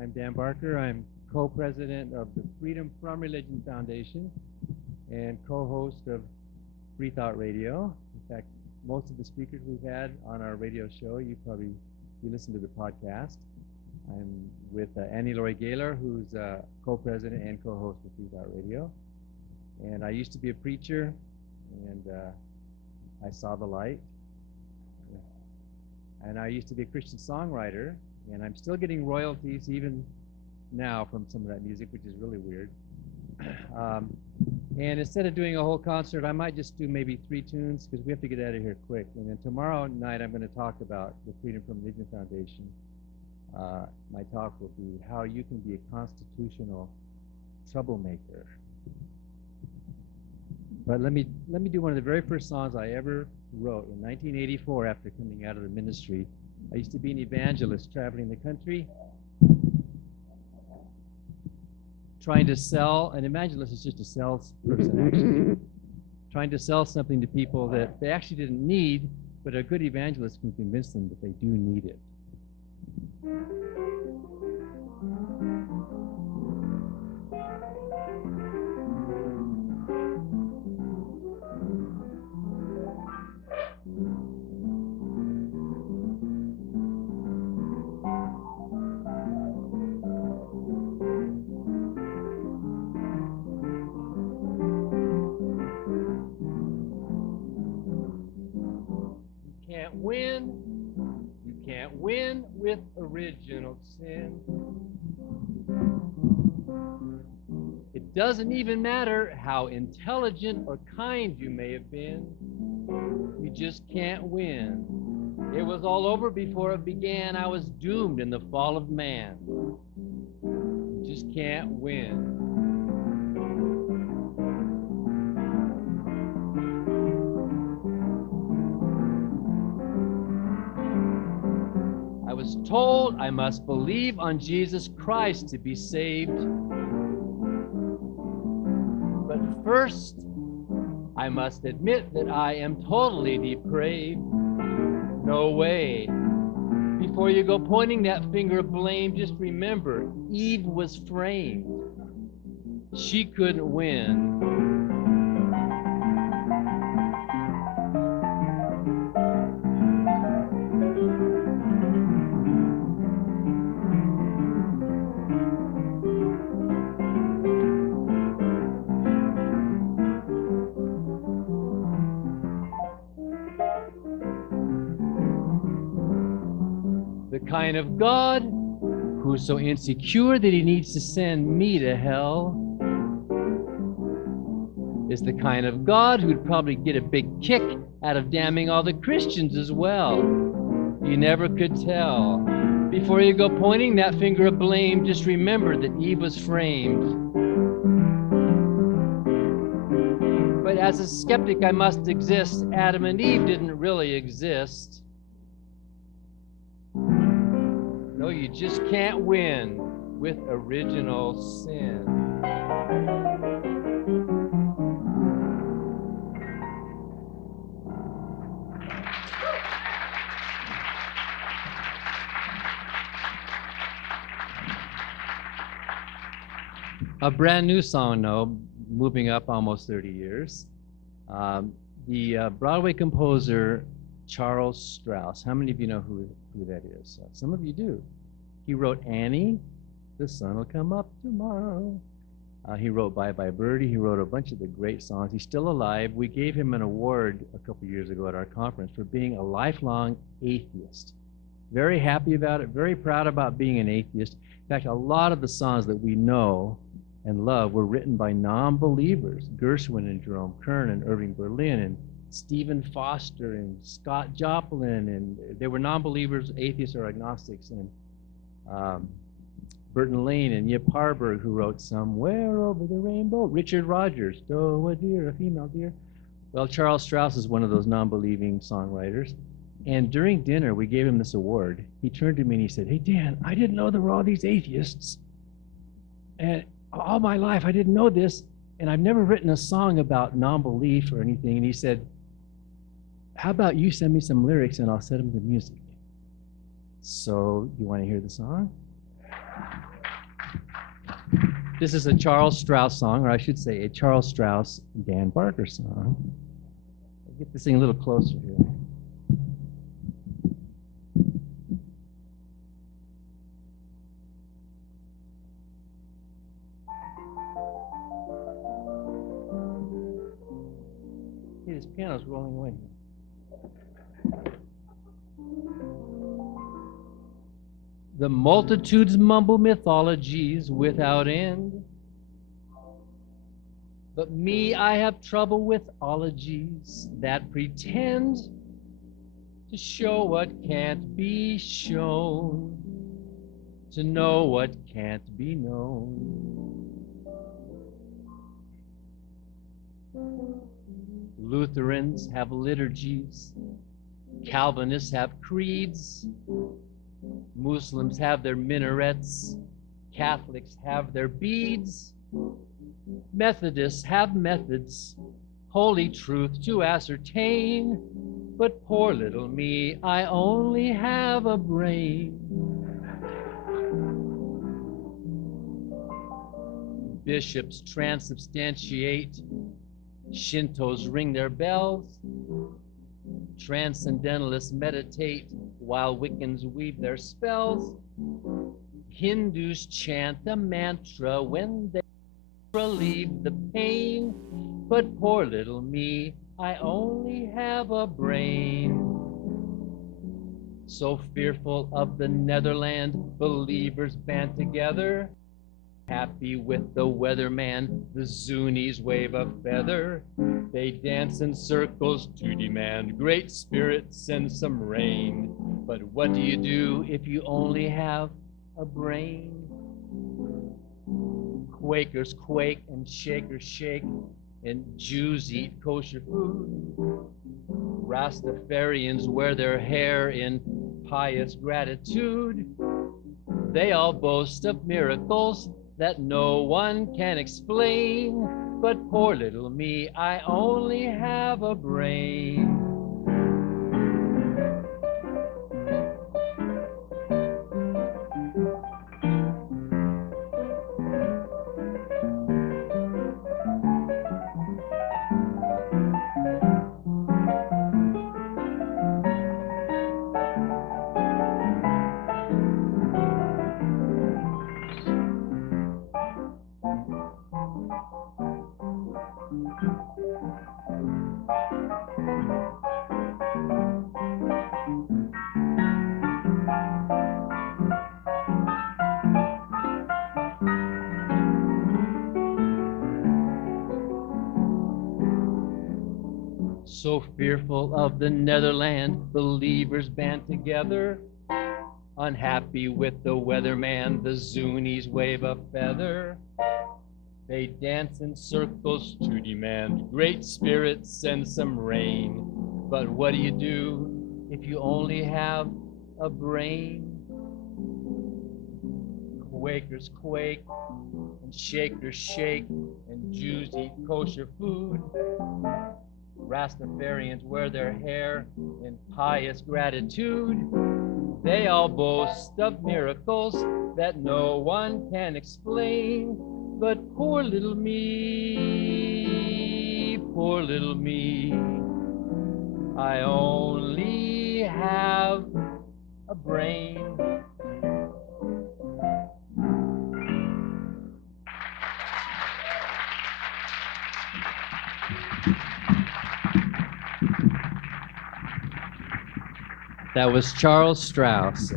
I'm Dan Barker. I'm co-president of the Freedom from Religion Foundation and co-host of Freethought Radio. In fact, most of the speakers we've had on our radio show, you listen to the podcast. I'm with Annie Laurie Gaylor, who's co-president and co-host of Freethought Radio. And I used to be a preacher, and I saw the light. And I used to be a Christian songwriter, and I'm still getting royalties even now from some of that music, which is really weird. And instead of doing a whole concert, I might just do maybe 3 tunes because we have to get out of here quick. And then tomorrow night, I'm going to talk about the Freedom from Religion Foundation. My talk will be how you can be a constitutional troublemaker. But let me do one of the very first songs I ever wrote in 1984 after coming out of the ministry. I used to be an evangelist traveling the country, trying to sell. An evangelist is just a salesperson, actually, trying to sell something to people that they actually didn't need, but a good evangelist can convince them that they do need it. You can't win with original sin. It doesn't even matter how intelligent or kind you may have been. You just can't win. It was all over before it began. I was doomed in the fall of man. You just can't win. I was told I must believe on Jesus Christ to be saved. But first, I must admit that I am totally depraved. No way. Before you go pointing that finger of blame, just remember, Eve was framed. She couldn't win. The kind of God who's so insecure that he needs to send me to hell is the kind of God who'd probably get a big kick out of damning all the Christians as well. You never could tell. Before you go pointing that finger of blame, just remember that Eve was framed. But as a skeptic, I must exist. Adam and Eve didn't really exist. No, you just can't win with original sin. A brand new song, though, moving up almost 30 years. The Broadway composer Charles Strauss. How many of you know who that is? Some of you do. He wrote Annie, The Sun Will Come Up Tomorrow. He wrote Bye Bye Birdie. He wrote a bunch of the great songs. He's still alive. We gave him an award a couple years ago at our conference for being a lifelong atheist. Very happy about it, very proud about being an atheist. In fact, a lot of the songs that we know and love were written by non-believers. Gershwin and Jerome Kern and Irving Berlin and Stephen Foster and Scott Joplin, and they were non-believers, atheists or agnostics, and Burton Lane and Yip Harburg, who wrote Somewhere Over the Rainbow, Richard Rogers, Oh, a deer, a female deer. Well, Charles Strauss is one of those non-believing songwriters, and during dinner, we gave him this award. He turned to me and he said, "Hey, Dan, I didn't know there were all these atheists, and all my life I didn't know this, and I've never written a song about non-belief or anything." And he said, "How about you send me some lyrics and I'll set them to music?" So, you want to hear the song? This is a Charles Strauss song, or I should say a Charles Strauss Dan Barker song. I'll get this thing a little closer here. Hey, this piano's rolling away. The multitudes mumble mythologies without end. But me, I have trouble with ologies that pretend to show what can't be shown, to know what can't be known. Lutherans have liturgies, Calvinists have creeds, Muslims have their minarets, Catholics have their beads, Methodists have methods, holy truth to ascertain, but poor little me, I only have a brain. Bishops transubstantiate, Shintos ring their bells, Transcendentalists meditate while Wiccans weave their spells. Hindus chant the mantra when they relieve the pain. But poor little me, I only have a brain. So fearful of the Netherland, believers band together. Happy with the weatherman, the Zunies wave a feather. They dance in circles to demand great spirit send some rain. But what do you do if you only have a brain? Quakers quake and Shakers shake, and Jews eat kosher food. Rastafarians wear their hair in pious gratitude. They all boast of miracles that no one can explain. But poor little me, I only have a brain. So fearful of the Netherland, believers band together. Unhappy with the weatherman, the Zunies wave a feather. They dance in circles to demand great spirit send some rain. But what do you do if you only have a brain? Quakers quake and Shakers shake, and Jews eat kosher food. Rastafarians wear their hair in pious gratitude. They all boast of miracles that no one can explain. But poor little me, I only have a brain. That was Charles Strauss.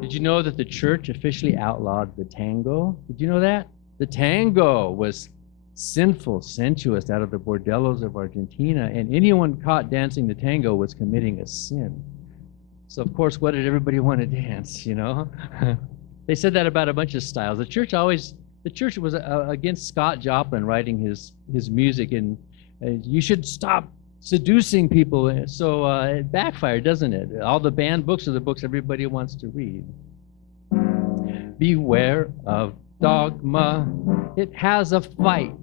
Did you know that the church officially outlawed the tango? Did you know that? The tango was sinful, sensuous, out of the bordellos of Argentina, and anyone caught dancing the tango was committing a sin. So of course, what did everybody want to dance, you know? They said that about a bunch of styles. The church was against Scott Joplin writing his music, and you should stop seducing people. So it backfired, doesn't it? All the banned books are the books everybody wants to read. Beware of dogma, it has a fight.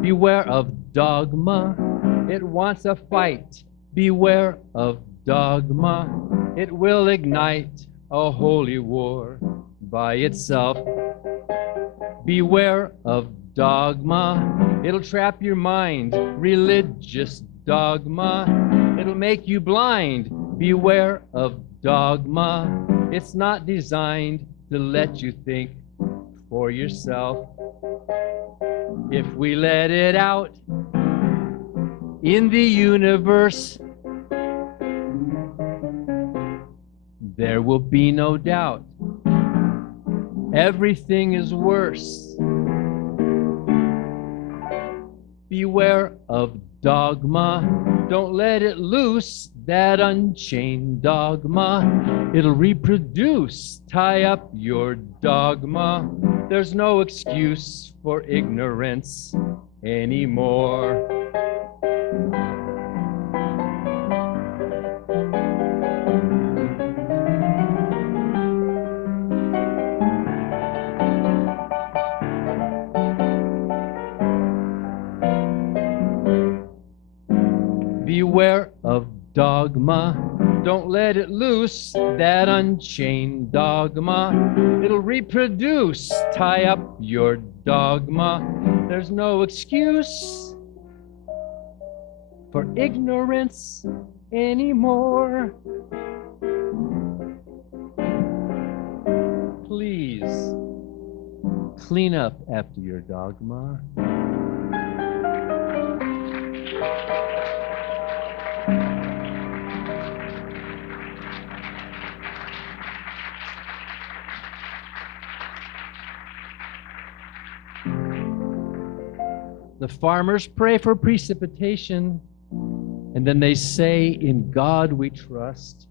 Beware of dogma, it wants a fight. Beware of dogma, it will ignite a holy war by itself. Beware of dogma, it'll trap your mind. Religious dogma, it'll make you blind. Beware of dogma, it's not designed to let you think for yourself. If we let it out in the universe, there will be no doubt. Everything is worse. Beware of dogma. Don't let it loose, that unchained dogma. It'll reproduce. Tie up your dogma. There's no excuse for ignorance anymore. Beware of dogma. Don't let it loose, that unchained dogma. It'll reproduce. Tie up your dogma. There's no excuse for ignorance anymore. Please clean up after your dogma. The farmers pray for precipitation, and then they say, "In God we trust."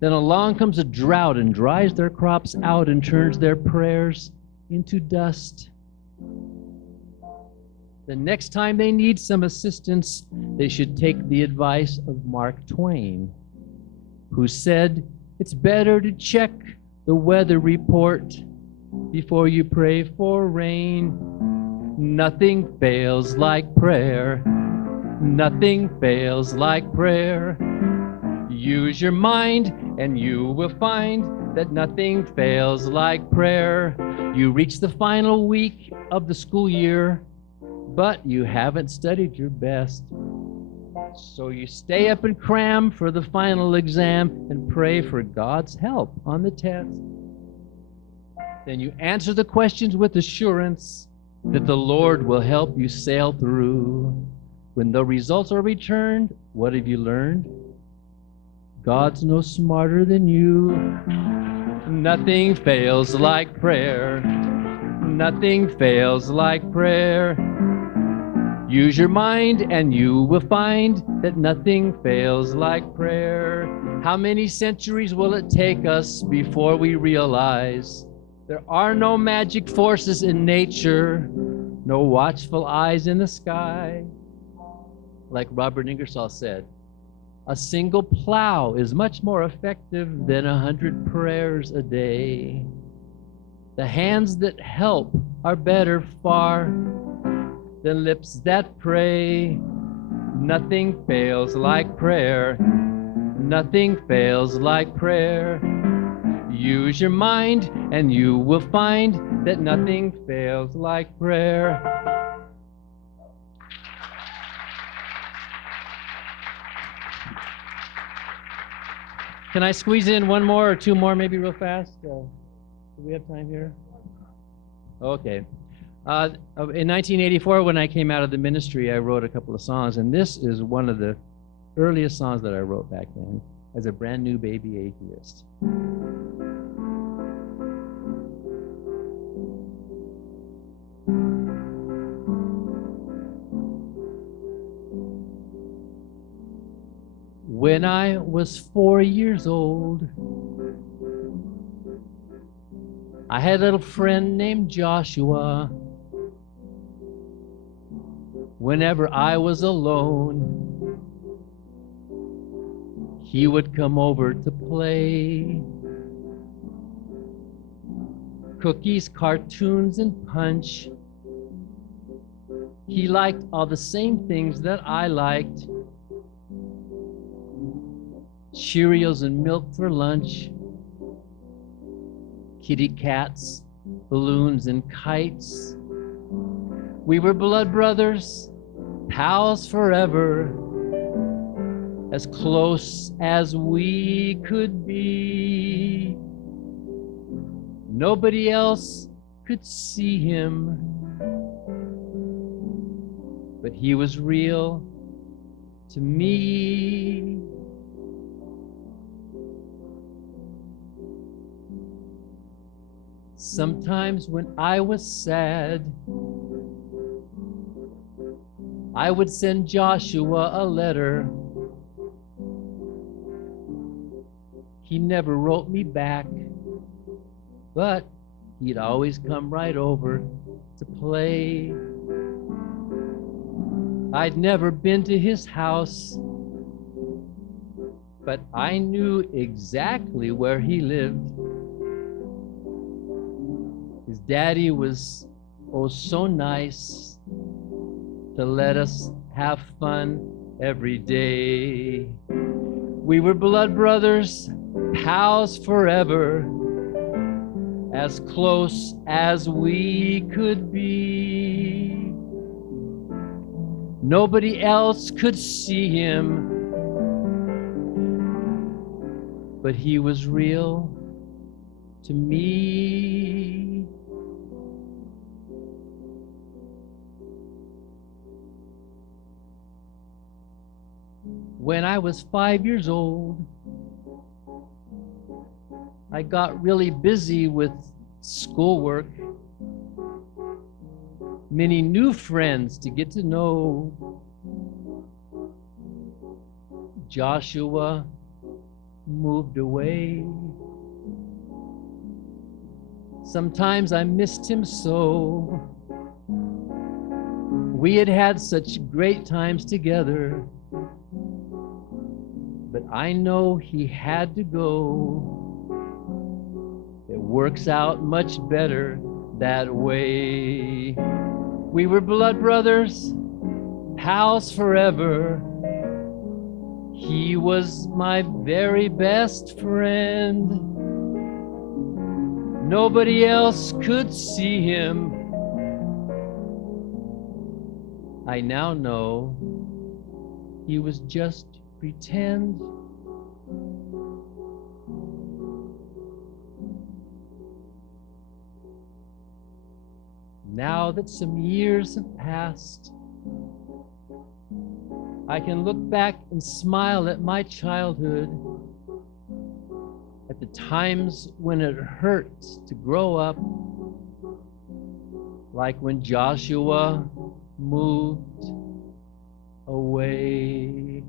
Then along comes a drought and dries their crops out and turns their prayers into dust. The next time they need some assistance, they should take the advice of Mark Twain, who said, "It's better to check the weather report before you pray for rain." Nothing fails like prayer. Nothing fails like prayer. Use your mind and you will find that nothing fails like prayer. You reach the final week of the school year, but you haven't studied your best. So you stay up and cram for the final exam and pray for God's help on the test. Then you answer the questions with assurance that the Lord will help you sail through. When the results are returned, what have you learned? God's no smarter than you. Nothing fails like prayer. Nothing fails like prayer. Use your mind and you will find that nothing fails like prayer. How many centuries will it take us before we realize there are no magic forces in nature, no watchful eyes in the sky? Like Robert Ingersoll said, a single plow is much more effective than 100 prayers a day. The hands that help are better far than lips that pray. Nothing fails like prayer. Nothing fails like prayer. Use your mind and you will find that nothing fails like prayer. Can I squeeze in one more or two more maybe real fast? Do we have time here? Okay. In 1984, when I came out of the ministry, I wrote a couple of songs, and this is one of the earliest songs that I wrote back then as a brand new baby atheist. When I was 4 years old, I had a little friend named Joshua. Whenever I was alone, he would come over to play. cookies, cartoons, and punch. He liked all the same things that I liked. Cheerios and milk for lunch, kitty cats, balloons, and kites. We were blood brothers, pals forever, as close as we could be. Nobody else could see him, but he was real to me. Sometimes when I was sad, I would send Joshua a letter. He never wrote me back, but he'd always come right over to play. I'd never been to his house, but I knew exactly where he lived. His daddy was oh so nice to let us have fun every day. We were blood brothers, pals forever, as close as we could be. Nobody else could see him, but he was real to me. When I was 5 years old, I got really busy with schoolwork. Many new friends to get to know. Joshua moved away. Sometimes I missed him so. We had had such great times together, but I know he had to go. It works out much better that way. We were blood brothers, pals forever. He was my very best friend. Nobody else could see him. I now know he was just pretend. Now that some years have passed, I can look back and smile at my childhood, at the times when it hurt to grow up, like when Joshua moved away.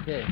Okay.